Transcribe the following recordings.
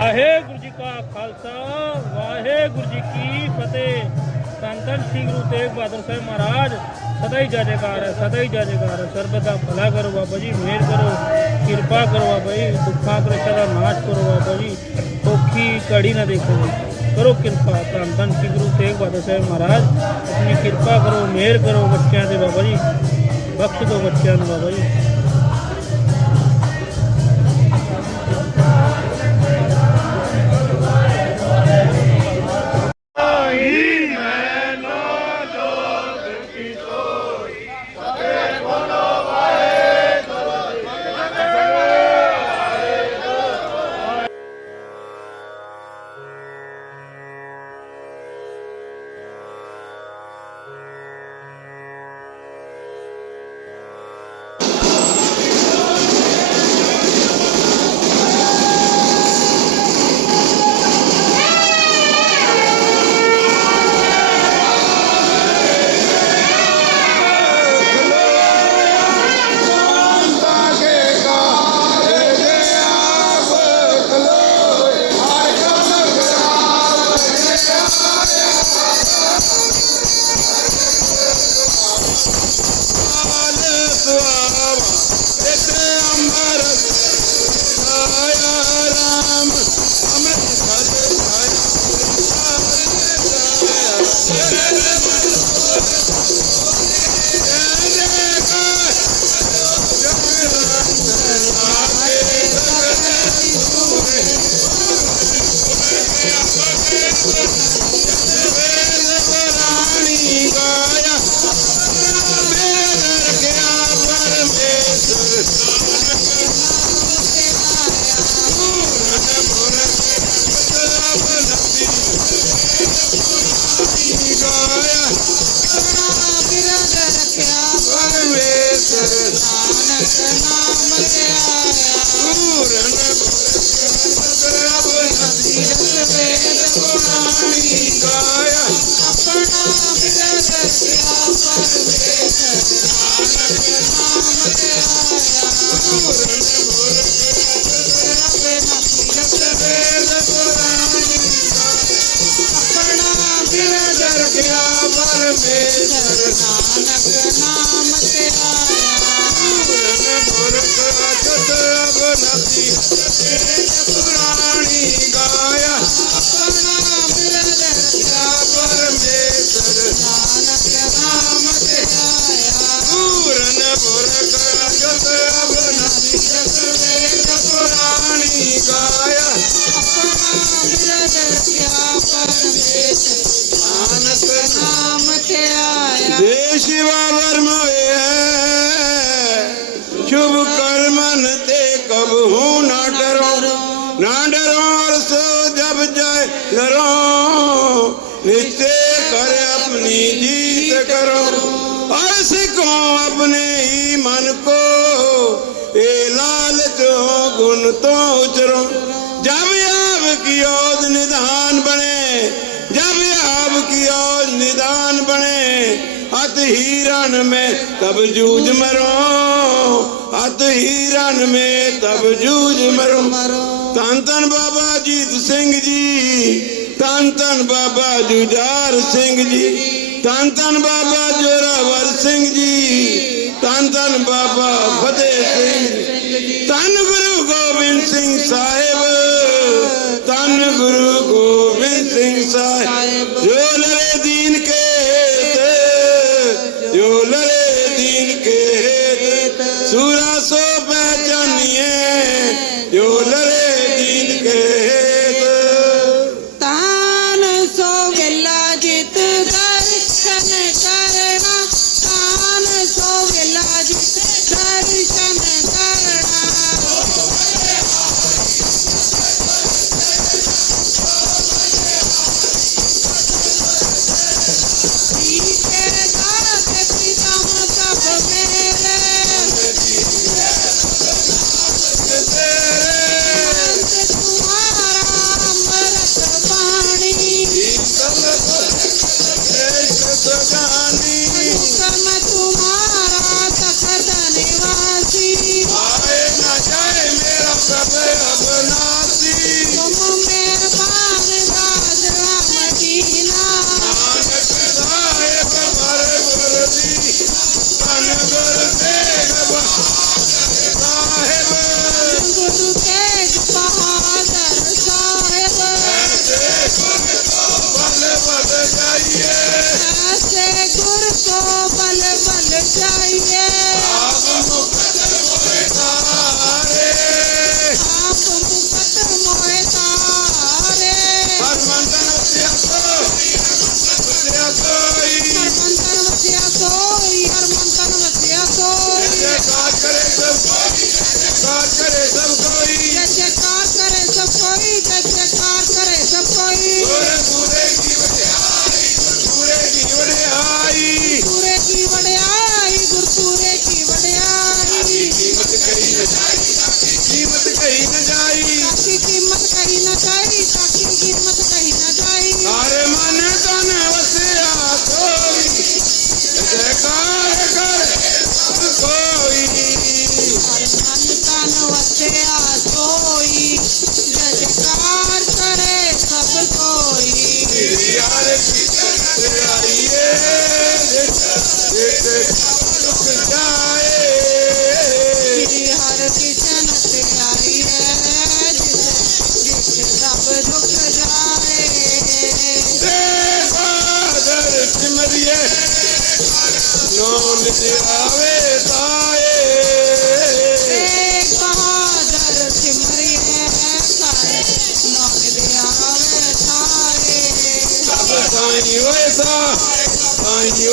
ਵਾਹਿਗੁਰੂ ਜੀ ਕਾ ਖਾਲਸਾ, ਵਾਹਿਗੁਰੂ ਜੀ ਕੀ ਫਤਿਹ। ਧੰਨ ਧੰਨ ਸ੍ਰੀ ਗੁਰੂ ਤੇਗ ਬਹਾਦਰ ਸਾਹਿਬ ਮਹਾਰਾਜ, ਸਦਾ ਹੀ ਜੈ ਜੈਕਾਰ ਹੈ, ਸਦਾ ਹੀ ਜੈ ਜੈਕਾਰ ਹੈ। ਸਰਬਤ ਦਾ ਭਲਾ ਕਰੋ ਬਾਬਾ ਜੀ, ਮਿਹਰ ਕਰੋ, ਕਿਰਪਾ ਕਰੋ ਬਾਬਾ ਜੀ, ਦੁੱਖਾਂ ਕਲੇਸ਼ਾਂ ਦਾ ਨਾਸ਼ ਕਰੋ ਬਾਬਾ ਜੀ। ਔਖੀ ਕੜੀ ਨਾ ਦੇਖੋ, ਕਰੋ ਕਿਰਪਾ। ਧੰਨ ਧੰਨ ਸ੍ਰੀ ਗੁਰੂ ਤੇਗ ਬਹਾਦਰ ਸਾਹਿਬ ਮਹਾਰਾਜ, ਆਪਣੀ ਕਿਰਪਾ ਕਰੋ, ਮਿਹਰ ਕਰੋ ਬੱਚਿਆਂ ਦੇ ਬਾਬਾ ਜੀ। ਬਖਸ਼ ਦਿਓ ਬੱਚਿਆਂ ਨੂੰ Baba ji. to şiva var mı? Çubuk अत हीरन में तब जूझ मरो अत हीरन में तब जूझ मरो ਧੰਨ ਧੰਨ ਬਾਬਾ ਜੀਤ ਸਿੰਘ ਜੀ ਧੰਨ ਧੰਨ ਬਾਬਾ ਜੁਝਾਰ ਸਿੰਘ ਜੀ ਧੰਨ ਧੰਨ ਬਾਬਾ ਜੋਰਾਵਰ ਸਿੰਘ ਜੀ ਧੰਨ ਧੰਨ ਬਾਬਾ ਫਤਿਹ ਸਿੰਘ ਜੀ ਧੰਨ ਗੁਰੂ ਗੋਬਿੰਦ ਸਿੰਘ ਸਾਹਿਬ ਧੰਨ ਗੁਰੂ ਗੋਬਿੰਦ ਸਿੰਘ ਸਾਹਿਬ ਜੋ ਲੜੇ ਦੀਨ ਕੇ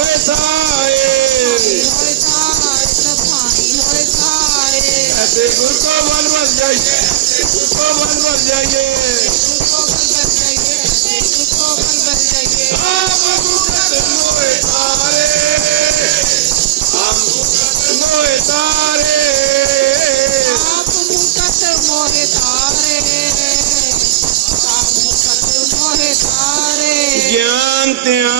ਹੋਏ ਸਾਏ। ਹੋਏ ਸਾਏ ਸਭਾਈ ਹੋਏ ਸਾਏ ਐਸੇ ਗੁਰ ਕੋ ਬਲ ਬਲ ਜਾਈਏ ਗੁਰ ਕੋ ਬਲ ਬਲ ਜਾਈਏ ਗੁਰ ਕੋ ਬਲ ਬਲ ਜਾਈਏ। ਗੁਰ ਕੋ ਬਲ ਬਲ ਜਾਈਏ ਆਪ ਗੁਰ ਹੋਏ ਤਾਰੇ ਆਪ ਗੁਰ ਹੋਏ ਤਾਰੇ। ਆਪ ਮੁਕਤ ਮੋਹੇ ਤਾਰੇ ਆਪ ਮੁਕਤ ਮੋਹੇ ਤਾਰੇ। ਗਿਆਨ ਧਿਆਨ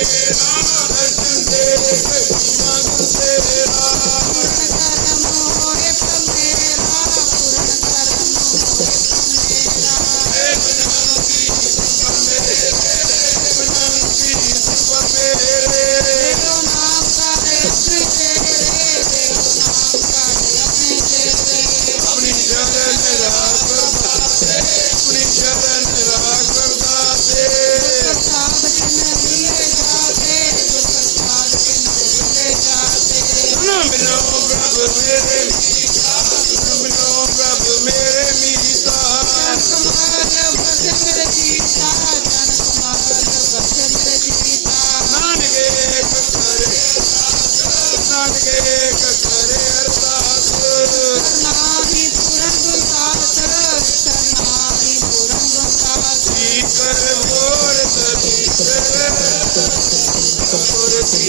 Yeah.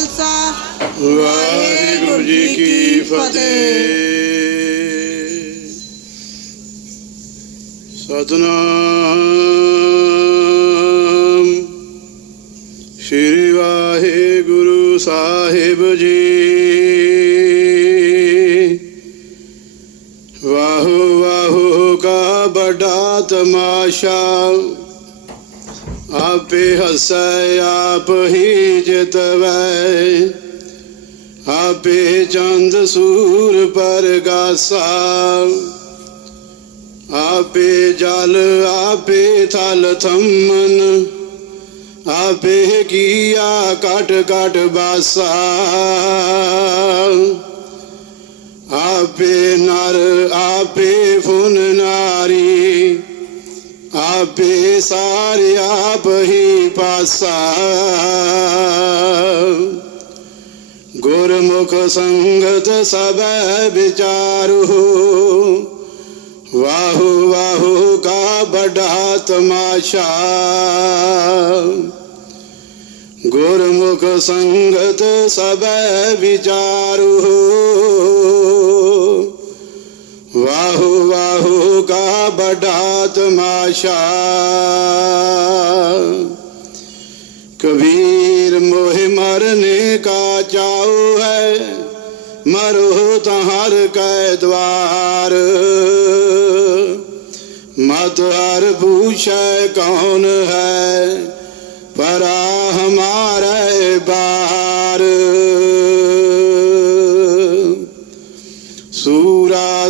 ਖਾਲਸਾ। ਵਾਹਿਗੁਰੂ ਜੀ ਕੀ ਫਤਿਹ। ਸਤਨਾਮ। ਸ੍ਰੀ ਵਾਹਿਗੁਰੂ ਸਾਹਿਬ ਜੀ। ਵਾਹ ਵਾਹ ਕਾ ਬੜਾ ਤਮਾਸ਼ਾ। ਆਪੇ ਹਸੈ, ਆਪ ਹੀ ਜਿਤਵੈ। ਆਪੇ ਚੰਦ ਸੂਰ ਪਰਗਾਸਾ। ਆਪੇ ਜਲ, ਆਪੇ ਥਲ ਥੰਮਨ। ਆਪੇ ਕੀਆ ਕਟ ਕਟ ਬਾਸਾ। ਆਪੇ ਨਰ, ਆਪੇ ਫੁਨ। ਨਾਰੀ ਆਪੇ ਸਾਰੇ ਆਪ ਹੀ ਪਾਸਾ। ਗੁਰਮੁਖ ਸੰਗਤ ਸਭੈ ਵਿਚਾਰੂ। ਵਾਹੂ ਵਾਹੂ ਕਾ ਬੜਾ ਤਮਾਸ਼ਾ। ਗੁਰਮੁਖ ਸੰਗਤ ਸਭੈ ਵਿਚਾਰੂ। ਵਾਹੂ ਵਾਹੂ ਕਾ ਬੜਾ ਤਮਾਸ਼ਾ ਕਬੀਰ ਮੋਹਿ ਮਰਨੇ ਕਾ ਚਾਉ ਹੈ, ਮਰੋ ਤਹਰ ਕੈ ਦਵਾਰ। ਮਤ ਹਰ ਪੂਛੈ ਕੌਣ ਹੈ, ਪਰਾ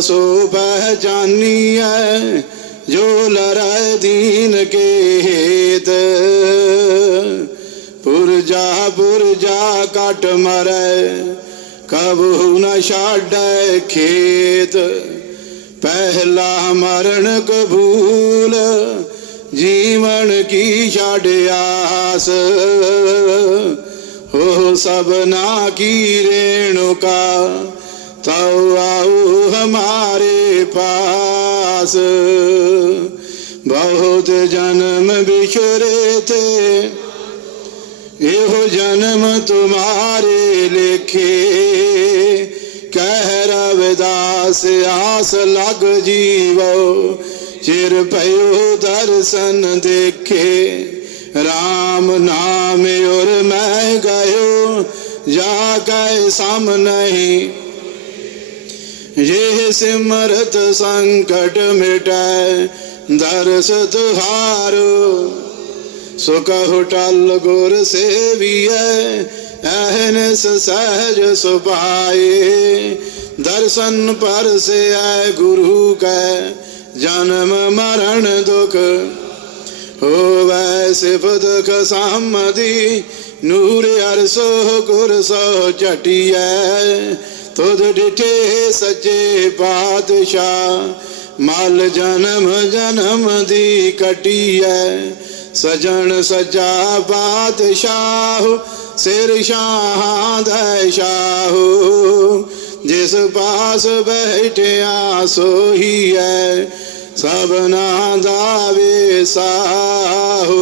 ਸੂਰਾ ਸੋ ਪਹਿਚਾਨੀਐ ਜੋ ਲਰੈ ਦੀਨ ਕੇ ਹੇਤ ਪੁਰਜਾ ਪੁਰਜਾ ਕਟ ਮਰੈ, ਕਬਹੁ ਨ ਛਾੜੈ ਖੇਤ। ਪਹਿਲਾ ਮਰਨ ਕਬੂਲ, ਜੀਵਨ ਕੀ ਛਾੜ ਆਸ। ਹੋ ਸਭਨਾ ਕੀ ਰੇਣੁਕਾ ਤਉ ਆਉ ਹਮਾਰੇ ਪਾਸ। ਬਹੁਤ ਜਨਮ ਵਿਛਰੇ ਥੇ ਇਹੋ ਜਨਮ ਤੁਮਾਰੇ ਲੇਖੇ। ਕਹਿ ਰਵਿਦਾਸ, ਆਸ ਲਗ ਜੀਵੋ, ਚਿਰ ਭਇਓ ਦਰਸ਼ਨ ਦੇਖੇ। RAM ਨਾਮ ਔਰ ਮੈਂ ਗਇਓ, ਜਾ ਕੈ ਸਮ ਨਹੀਂ ਇਹ ਸਿਮਰਤ ਸੰਕਟ ਮਿਟੈ ਦਰਸ ਤੁਹਾਰੋ ਸੋ ਕਹੋ ਟਲ ਗੁਰ ਸੇਵੀਐ ਐਹਨਸ ਸਹਿਜ ਸੁਭਾਏ। ਦਰਸ਼ਨ ਪਰਸੈ ਗੁਰੂ ਕੈ, ਜਨਮ ਮਰਨ ਦੁਖ। ਹੋਵੈ ਸਿਫਤ ਖਸਮਦੀ, ਨੂਰ ਅਰਸੋ ਗੁਰ ਸੋ ਝਟਿਐ। ਤੁਧ ਡਿਠੇ ਸੱਚੇ ਪਾਤਸ਼ਾਹ ਮਲ ਜਨਮ ਜਨਮ ਦੀ ਕਟਿਐ। ਸਜਣ ਸੱਚਾ ਪਾਤਸ਼ਾਹ ਸਿਰ ਸ਼ਾਹਾਂ ਦੇ ਸ਼ਾਹ। ਜਿਸ ਪਾਸ ਬੈਠਿਆ ਸੋਹੀ ਹੈ ਸਭਨਾ ਦਾ ਵੇਸਾਹੋ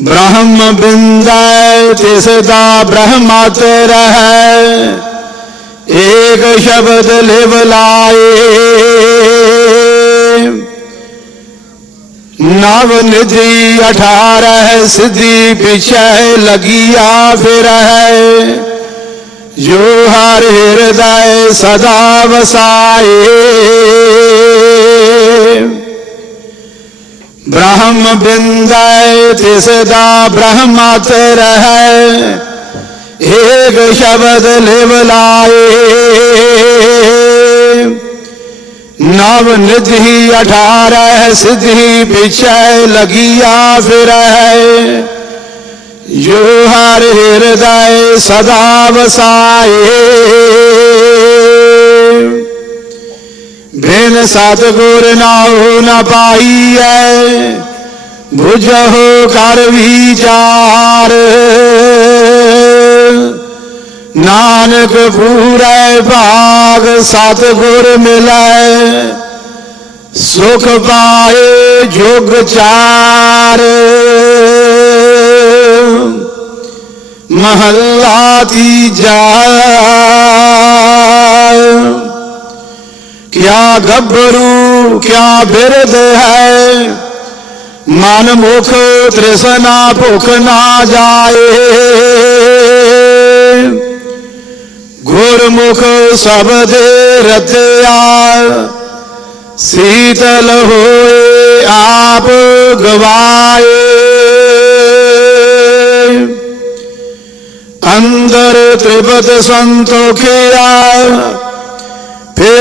ਬ੍ਰਹਮ ਬਿੰਦੈ ਤਿਸ ਦਾ ਬ੍ਰਹਮਤ ਰਹੈ ਏਕ ਸ਼ਬਦ ਲਿਵ ਲਾਏ। ਨਵ ਨਿਧੀ 18 ਸਿੱਧੀ ਪਿਛੈ ਲਗੀਆ ਫਿਰ ਹੈ ਜੋ ਹਰ ਹਿਰਦੈ ਸਦਾ ਵਸਾਏ। ਬ੍ਰਹਮ ਬਿੰਦੈ ਤਿਸ ਦਾ ਬ੍ਰਹਮਤ ਰਹੈ ਏਕ ਸ਼ਬਦ ਲਿਵ ਲਾਏ ਨਵ ਨਿਧੀ 18 ਸਿੱਧੀ ਪਿਛੈ ਲਗੀਆ ਫਿਰ ਹੈ ਜੋ ਹਰ ਹਿਰਦੈ ਸਦਾ ਵਸਾਏ ਬਿਨ ਸਤਗੁਰ ਨਾਉ ਨ ਪਾਈਐ, ਬੁਝਹੁ ਕਰ ਵਿਚਾਰ। ਨਾਨਕ ਪੂਰੈ ਭਾਗ ਸਤਗੁਰ ਮਿਲੈ, ਸੁਖ ਪਾਏ ਜੁਗ ਚਾਰ। ਮਹੱਲਾ ਤੀਜਾ। ਕਿਆ ਗੱਭਰੂ, ਕਿਆ ਬਿਰਦ ਹੈ? ਮਨ ਮੁਖ ਤ੍ਰਿਸ਼ਨਾ ਭੁਖ ਨਾ ਜਾਏ। ਗੁਰਮੁਖ ਸ਼ਬਦ ਰਤਿਆ ਸੀਤਲ ਹੋਏ ਆਪ ਗਵਾਏ। ਅੰਦਰ ਤ੍ਰਿਪਤ ਸੰਤੋਖਿਆ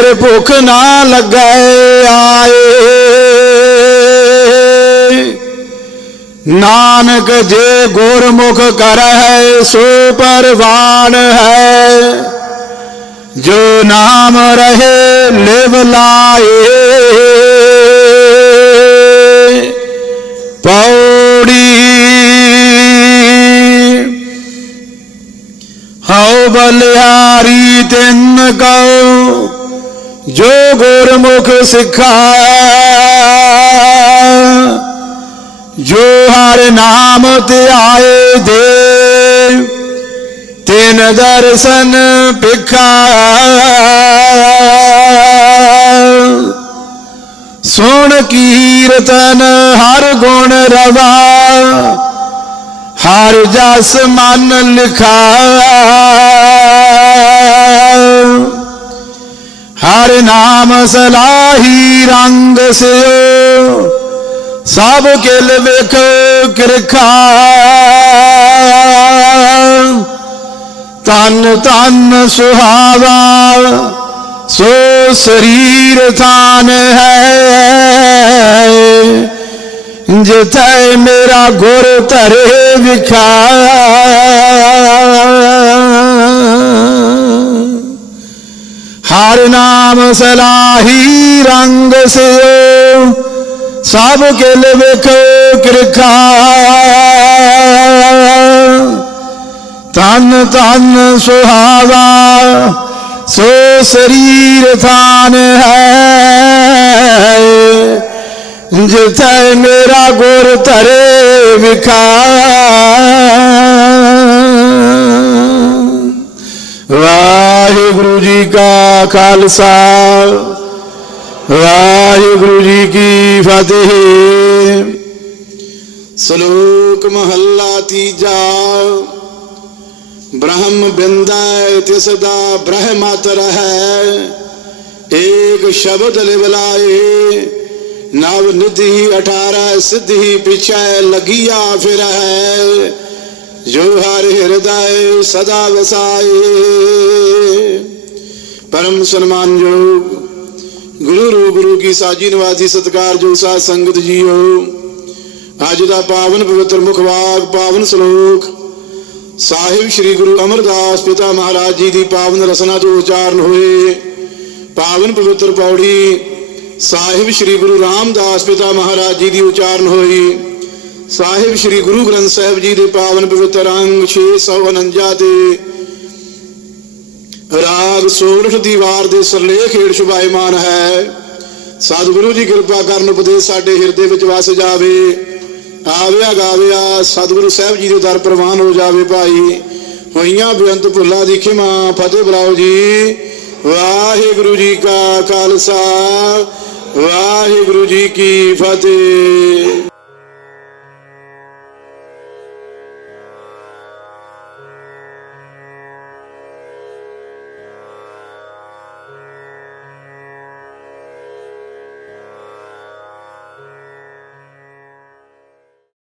ਫਿਰ ਭੁਖ ਨਾ ਲੱਗੈ ਆਏ। ਨਾਨਕ ਜੇ ਗੁਰਮੁਖ ਕਰੈ ਸੋ ਪਰਵਾਨ ਹੈ। ਜੋ ਨਾਮ ਰਹੇ, ਲਿਵ ਲਾਏ। ਪੌੜੀ ਹਉ ਬਲਿਆਰੀ ਤਿੰਨ ਕਉ ਜੋ ਗੁਰਮੁਖ ਸਿੱਖਾ ਜੋ ਹਰ ਨਾਮ ਤੇ ਆਏ ਦੇ, ਤਿਨ ਦਰਸ਼ਨ ਪਿਖਾ ਸੁਣ ਕੀਰਤਨ ਹਰ ਗੁਣ ਰਵਾ, ਹਰ ਜਸ ਮਨ ਲਿਖਾ ਹਰ ਨਾਮ ਸਲਾਹੀ ਰੰਗ ਸਿਓ। ਸਭ ਕਿਲ ਵੇਖ ਕਿਰਖਾ। ਤਨ ਤਨ ਸੁਹਾਵਾ, ਸੋ ਸਰੀਰ ਥਾਨ ਹੈ। ਜਿਥੈ ਮੇਰਾ ਗੁਰ ਧਰੇ ਵਿਖਾ। ਹਰ ਨਾਮ ਸਲਾਹੀ ਰੰਗ ਸਿਓ, ਸਭ ਕਿਲ ਵੇਖ ਕਿਰਖਾ। ਤਨ ਤਨ ਸੁਹਾਵਾ, ਸੋ ਸਰੀਰ ਥਾਨ ਹੈ। ਜਿਥੈ ਮੇਰਾ ਗੁਰ ਧਰੇ ਵਿਖਾ। ਵਾਹਿਗੁਰੂ ਜੀ ਕਾ ਖਾਲਸਾ ਵਾਹਿਗੁਰੂ ਜੀ ਕੀ ਫਤਿਹ ਸ਼ਲੋਕ ਮਹੱਲਾ ਤੀਜਾ ਬ੍ਰਹਮ ਬਿੰਦੈ ਤਿਸ ਦਾ ਬ੍ਰਹਮਤਰ ਹੈ ਏਕ ਸ਼ਬਦ ਲਿਵਲਾਏ ਨਵ ਨਿਧੀ 18 ਸਿੱਧੀ ਪਿਛੈ ਲਗੀਆ ਫਿਰ ਹੈ ਜੋ ਹਰ ਹਿਰਦੈ ਸਦਾ ਵਸਾਏ। ਪਰਮ ਸਨਮਾਨਯੋਗ ਗੁਰੂ ਰੂਬਰੂ ਕੀ ਸਾਜੀ ਨਵਾਜੀ ਸਤਕਾਰਯੋਗ ਸਾਧ ਸੰਗਤ ਜੀਓ। ਅੱਜ ਦਾ ਪਾਵਨ ਪਵਿੱਤਰ ਮੁਖਵਾਕ ਪਾਵਨ ਸ਼ਲੋਕ, ਸਾਹਿਬ ਸ੍ਰੀ ਗੁਰੂ ਅਮਰਦਾਸ ਪਿਤਾ ਮਹਾਰਾਜ ਜੀ ਦੀ ਪਾਵਨ ਰਸਨਾ ਤੋਂ ਉਚਾਰਨ ਹੋਏ। ਪਾਵਨ ਪਵਿੱਤਰ ਪੌੜੀ, ਸਾਹਿਬ ਸ੍ਰੀ ਗੁਰੂ ਰਾਮਦਾਸ ਪਿਤਾ ਮਹਾਰਾਜ ਜੀ ਦੀ ਉਚਾਰਨ ਹੋਈ। ਸਾਹਿਬ ਸ੍ਰੀ ਗੁਰੂ ਗ੍ਰੰਥ ਸਾਹਿਬ ਜੀ ਦੇ ਪਾਵਨ ਪਵਿੱਤਰ ਅੰਗ 649 ਤੇ ਰਾਗ ਸੋਰਠ ਦੀ ਦੇ ਸਰਲੇਖ ਹੇਠ ਸ਼ੁਭਾਇਮਾਨ ਹੈ। ਸਤਿਗੁਰੂ ਜੀ ਕਿਰਪਾ ਕਰਨ ਉਪਦੇਸ਼ ਸਾਡੇ ਹਿਰਦੇ ਵਿੱਚ ਵਸ ਜਾਵੇ। ਆਵਿਆ ਗਾਵਿਆ ਸਤਿਗੁਰੂ ਸਾਹਿਬ ਜੀ ਦੇ ਦਰ ਪ੍ਰਵਾਨ ਹੋ ਜਾਵੇ ਭਾਈ। ਹੋਈਆਂ ਬੇਅੰਤ ਭੁੱਲਾਂ ਦੀ ਖਿਮਾ ਫਤਿਹ ਬੁਲਾਓ ਜੀ। ਵਾਹਿਗੁਰੂ ਜੀ ਕਾ ਖਾਲਸਾ, ਵਾਹਿਗੁਰੂ ਜੀ ਕੀ ਫਤਿਹ।